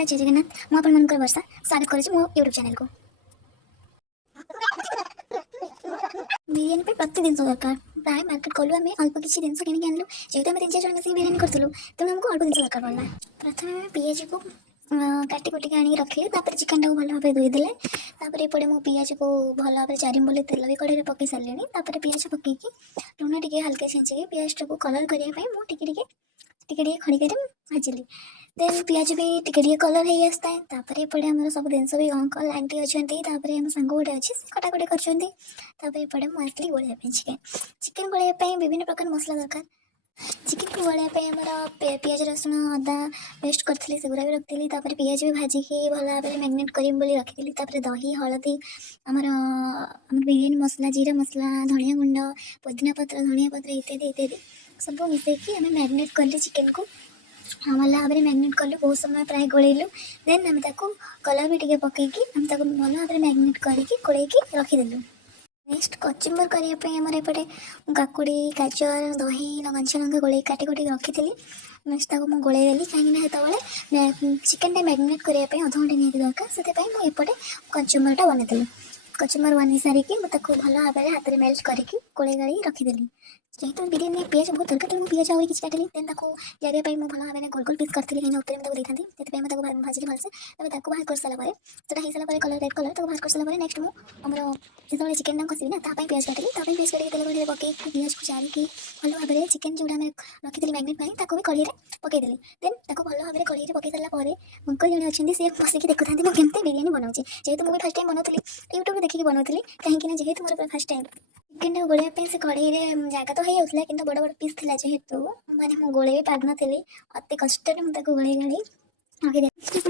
नमस्कार जय जगन्नाथ मुझे आपंकर वर्षा स्वागत करुच्ची मो यूट्यूब चैनल को। बिरियानी पे प्रति दिन दरकार प्राय मार्केट गलु आम अल्प किसी दिन कि आनलु जेहतु आम 3-4 जन मिसिक बिरियानी करूँ तेणु आमको अल्प दिन दरकार पड़ा। प्रथम पिज को काटी कुटिक आनी रखिले चिकेन टाक भल भाव धोईदे एपटे मो पिज को भल भाव 4 बोले तेल भी कड़े पकई सारे पिज पकईकी लुण टे हल्के छेचिकी पिज टाक कलर करने मुझे खड़िक भाजिली देन पिज भी टे कलर हो आसता है एपटे आम सब जिनस भी अंकल आंटी अच्छा आम सांग गोटे अच्छे कटाकटी करपटे मुझे गोलिया चिकेन गोलिया विभिन्न प्रकार मसला दरकार चिकेन को गोलिया पिज रसुण अदा पेस्ट करी से भी रखी पिज भी भाजिकी भल भाव मैरिनेट करी रखी दही हलदी आमर बिरियानी मसला जीरा मसला धनिया गुंड पुदीना पत्र धनिया पत्र इत्यादि इत्यादि सब मिसेकी आम मैरिनेट कले चिकेन को भल भाव मैरिनेट कलु बहुत समय प्राय गोलैलु देन आम कलर भी टे पकईकी भल भाव मैरिनेट करके गोलैकी रखीदेलु। नेक्स्ट कचुम्बर करने आमर एपटे काकुड़ी गाजर दही कंचा लंका गोल काटिकुटी रखी नेक्स्ट मुझे गोलैदेली कहीं चिकेन मैरिनेट करने अधघंटे निहत दरकार से मुझे कचुम्बरटा बनईदेली कचुम्बर बन सारिकी भल भाव हाथ में मेल्ट करके गोल गाड़ी रखीदेली जेहतु बिरियानी पिज बहुत दरकार मुझे पिज आगे किसी काटिली देन जरिए मुझे भल भाव गोल गोल पीस करी कहीं उत्तर में देती से भाजी भलसे बाहर कर सारापर हो सारापर कलर रेड कलर बाहर कर सारापर नेक्स्ट मुझे जो चिकेन कषि ना पिज काटिली पिज काटिक तेल कड़े पकई पिज को चारिकी भल भाव चिकेन जो रखी मैरिनेट भी कढ़ी पकईदेली देन भल भाव कढ़ी पकई सारापर अंकल जड़े अच्छे सी बसिक देखुं मुझे केमती बिरियानी बनाऊँगी जेहतु मुझे फर्स्ट टाइम बनाऊली यूट्यूब देखिए बनाऊली कहीं जेहतु मोर फर्स्ट टाइम चिकेन गोलिया से कढ़ई जगह तो होता कि बड़ बड़ पीस थी जेहेतु मैंने मुझे गोले भी पार नी अति कष्ट मुझे गोले गाड़ी रखी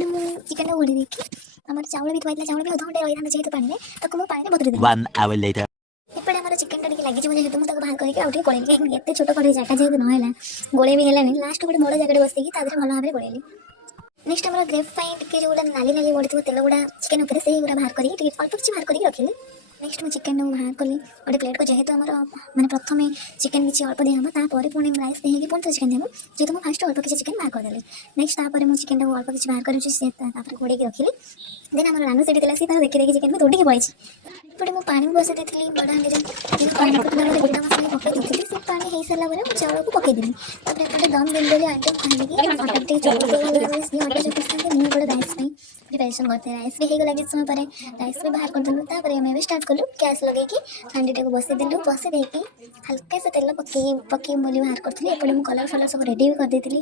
मुझे चिकेन गोली देखी आम चाउल भी थोड़ा चाउल भी अधघंटे रही था जेहतु पानी में पानी बदल एपटे आम चिकेन टे लगे जेहतु मुझे बाहर करके आउटे गोलैली एत छोट कढ़ई जगह जेहतु ना गोले भी है लास्ट गोटे बड़ जगह बसिकी भल भाव गोलैली। नेक्स्ट आम ग्रेवी जो नाली नाली बढ़ी तेल गुड़ा चिकेन उपर से बाहर करके अल्प किसी बाहर करके रखिली नेक्स्ट मुझे चिकेन बाहर कली गोटे प्लेट को जेहतु आम मैंने प्रथम चिकेन किसी अल्प दिहब पुणी राइस देखे पुणी तो चिकेन देव जेहतु मुझे फास्ट अल्प किसी चिकेन बाहर करदेली नेक्स्ट मुझे चिकेन को अल्प किसी बाहर कर घोड़े रखिली देन आम रानू सीटी देला सी देखी देखी चिकेन में दौड़ी पड़ी एपटे मुझे पानी बसई देती बड़ हाँ पानी गोटा मसला पकई देती से पानी हो सारापर चाउल को पकईदेली एपटे दम देदेली आंटी कहली अटा चुपी मुझे राइस प्रिपेरेसन करते राइस भी होगा किसी समय पर राइस भी बाहर करदेलु आम भी स्टार्ट कलु गैस लगे हांडी टाक बसईदेलु बसई देकी हल्का से तेल पकई बोली बाहर करी एपटे मुझे कलर फलर सब रेडी भी करदेली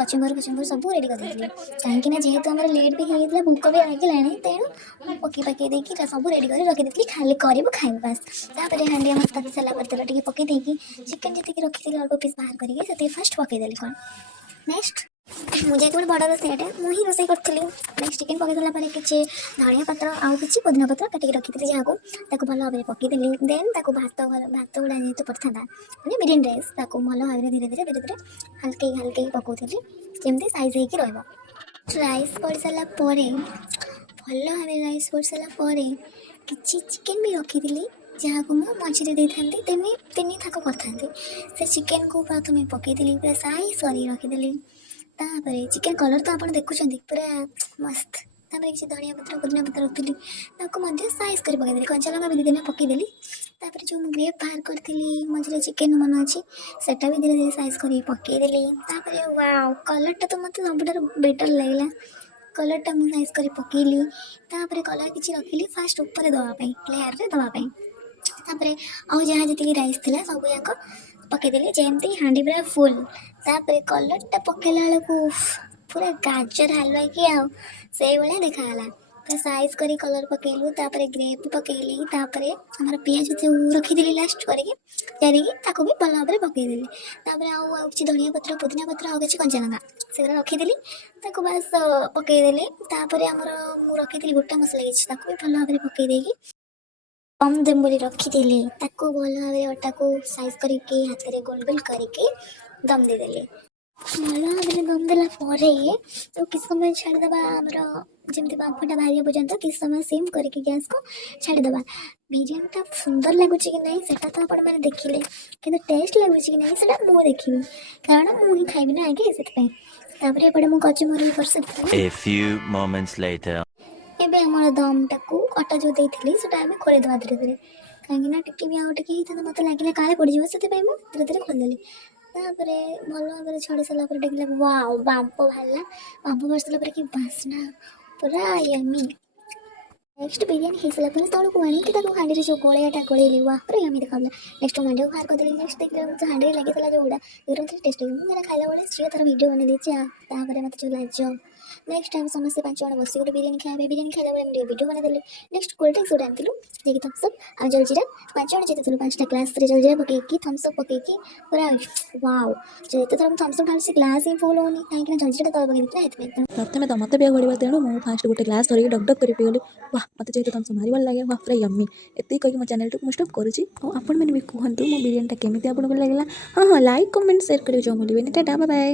कचुम्बर सब रेडी करदेली कहीं जेहतु आम लेट भी होता भूक भी लगे तेणु पकई पकई देकी सब रेडी कर रखी खाली कर खाइब बास हांडी आम ताती सारापर तेल टे पकई देकी चिकेन जी रखी अल्प पीस बाहर करके फास्ट पकईदेली कौन नेक्स्ट मुझे गोटे बड़ रोसईटे मुझे रोसे करी नेक्स्ट चिकेन पकई सारापर किसी धनिया पत्र आउ कि पुदीना पत्र काटिक रखी जहाँ को भल भाव पकईदेली देन भात गुड़ा जेहतु पड़ता मैंने बिरियानी राइस भल भाव धीरे धीरे हल्के हल्के पकाऊली जमी साइज हो राइस पड़ सारापर भल भाव राइस पड़ सारापर किसी चिकेन भी रखी जहाँ को मझे दे था तीन थाक कर से चिकेन को प्रथम पकईदेली पूरा साइज कर रखीदेली चिकेन कलर तो आप देखुं पूरा मस्त किसी धनिया पत्र पुदीना पत्र रखी साइज कर पकईदेली कंचा लंका भी दिन पकईदेली जो ग्रेव बाहर करी मझे चिकेन मन अच्छी सेटा भी धीरे धीरे साइज कर पकईदेली वाव कलरटा तो मतलब सब बेटर लगला कलरटा मुझे साइज कर पकईली कलर किसी रखिली फास्ट ऊपर दवापाई लेयर रे दवापाई आउ जहाँ जी राइस थी सब जाक पकईदेली जमती हांडी पूरा फुल कलरटा पकईला बेलू पूरा गाजर हलवा कि आउ से भाया देखाला तो साइज करी कलर पकईलु ग्रेवी पकईली आम पिज जो रखीदी लास्ट करके भी भल भाव पकईदेली आउ किसी धनिया पत्र पुदीना पत्र आउ कि कंचा लंका से रखीदेली बास पकईदेली आमर रखी गोटा मसला किसी भी भल भाव पकईदेकी कम देम बोली रखीदेली भल भाव अटा को साइज करके हाथ में गोल गोल करके दम देदेली भल भाव दम देला तो किस समय छाड़देवा आमर जमी बांफटा बाहर पर्यंत किस समय सिम करके गैस को छाड़देवा बिरियानीटा सुंदर लगुच कि नहीं से तो आप देखिले कि टेस्ट लगुच कि नहीं से मुझे देखी कारण मुझे खाइबी ना आगे से ତାପରେ ଏପଟେ ମୁଁ କଚି ମୋର ବି କରିସାରିଥିଲି। A few moments later. ଏବେ ଆମର ଦମ୍ଟାକୁ ଅଟା ଯେଉଁ ଦେଇଥିଲି ସେଇଟା ଆମେ ଖୋଲିଦେବା ଧୀରେ ଧୀରେ, କାହିଁକିନା ଟିକେ ବି ଆଉ ଟିକେ ହେଇଥାନ୍ତା ମୋତେ ଲାଗିଲା କାଳେ ପଡ଼ିଯିବ, ସେଥିପାଇଁ ମୁଁ ଧୀରେ ଧୀରେ ଖୋଲିଦେଲି। ତାପରେ ଭଲ ଭାବରେ ଛଡ଼େଇ ସାରିଲା ପରେ ଦେଖିଲା ୱାଓ ବାମ୍ପ ବାହାରିଲା। ବାମ୍ପ ବାହାରି ସାରିଲା ପରେ କି ବାସ୍ନା, ପୁରା ୟମି। ନେକ୍ସଟ ବିରିୟାନୀ ହେଇସାରିଲା ପରେ ତଳକୁ ଆଣିକି ତାକୁ ହାଣ୍ଡିରେ ଯେଉଁ ଗୋଳେଇଆଟା ଗୋଳେଇଲି, ୱା ପୁରା ୟମି ଦେଖାଗଲା। ନେକ୍ସଟ ମାଣ୍ଡିଆକୁ ବାହାର କରିଦେଲି। ନେକ୍ସଟ ଦେଖିଲା ବେଳକୁ ହାଣ୍ଡିରେ ଲାଗିଥିଲା ଯେଉଁଗୁଡ଼ା ସେଗୁଡ଼ା ମୋତେ ଟେଷ୍ଟ ଲାଗିଲା। ମୁଁ ସେଇଟା ଖାଇଲା ବେଳେ ଝିଅ ତାର ଭିଡ଼ିଓ ବନେଇ ଦେଇଛି। ତାପରେ ମୋତେ ଯେଉଁ ଲାଜ। ନେକ୍ସଟ ଆମେ ସମସ୍ତେ 5 ଜଣ ବସି ଗୋଟେ ବିରିୟାନୀ ଖାଇବା। ବିରିୟାନୀ ଖାଇଲା ବେଳେ ଆମେ ଟିକେ ଭିଡ଼ିଓ ବନେଇଦେଲି। ନେକ୍ସଟ କୋଲ୍ଡ ଡ୍ରିଙ୍କ୍ସ ଗୋଟେ ଆଣିଥିଲୁ, ଯିଏକି ଥମ୍ସଅପ୍ ଆଉ ଜଲଜିରା। 5 ଜଣ ଯେତେଥିଲୁ 5ଟା ଗ୍ଲାସରେ ଜଲଜିରା ପକେଇକି ଥମ୍ସଅପ୍ ପକେଇକି ପୁରା ୱାଓ। ଯେତେଥର ମୁଁ ଥମ୍ସଅପ୍ ଢାଳୁଛି ଗ୍ଲାସ୍ ହିଁ ଫୁଲ୍ ହେଉନି, କାହିଁକିନା ଜଲଜିରାଟା ତଳେ ପକେଇ ଦେଇଥିଲା ସେଥିପାଇଁ। ପ୍ରଥମେ ତ ମୋତେ ପିଇବା ଘଡ଼ିବା, ତେଣୁ ମୁଁ ଫାଷ୍ଟ ଗୋଟେ ଗ୍ଲାସ୍ ଧରିକି ଡକ୍ ଡକ୍ କରି ପିଇଗଲି। ୱାହ, ମୋତେ ଯେହେତୁ ତମସବୁ ଭାରି ଭଲ ଲାଗେ, ୱାହ ପୁରା ୟମି। ଏତିକି କହିକି ମୋ ଚ୍ୟାନେଲଟିକୁ ମୁଁ ଷ୍ଟପ୍ କରୁଛି। ଆଉ ଆପଣମାନେ ବି କୁହନ୍ତୁ ମୋ ବିରିୟାନୀଟା କେମିତି ଆପଣଙ୍କୁ ଲାଗିଲା। ହଁ ଲାଇକ୍ କମେଣ୍ଟ ସେୟାର କରିବାକୁ ଚାହୁଁ ଭୁଲିବେନି। Tata bye bye.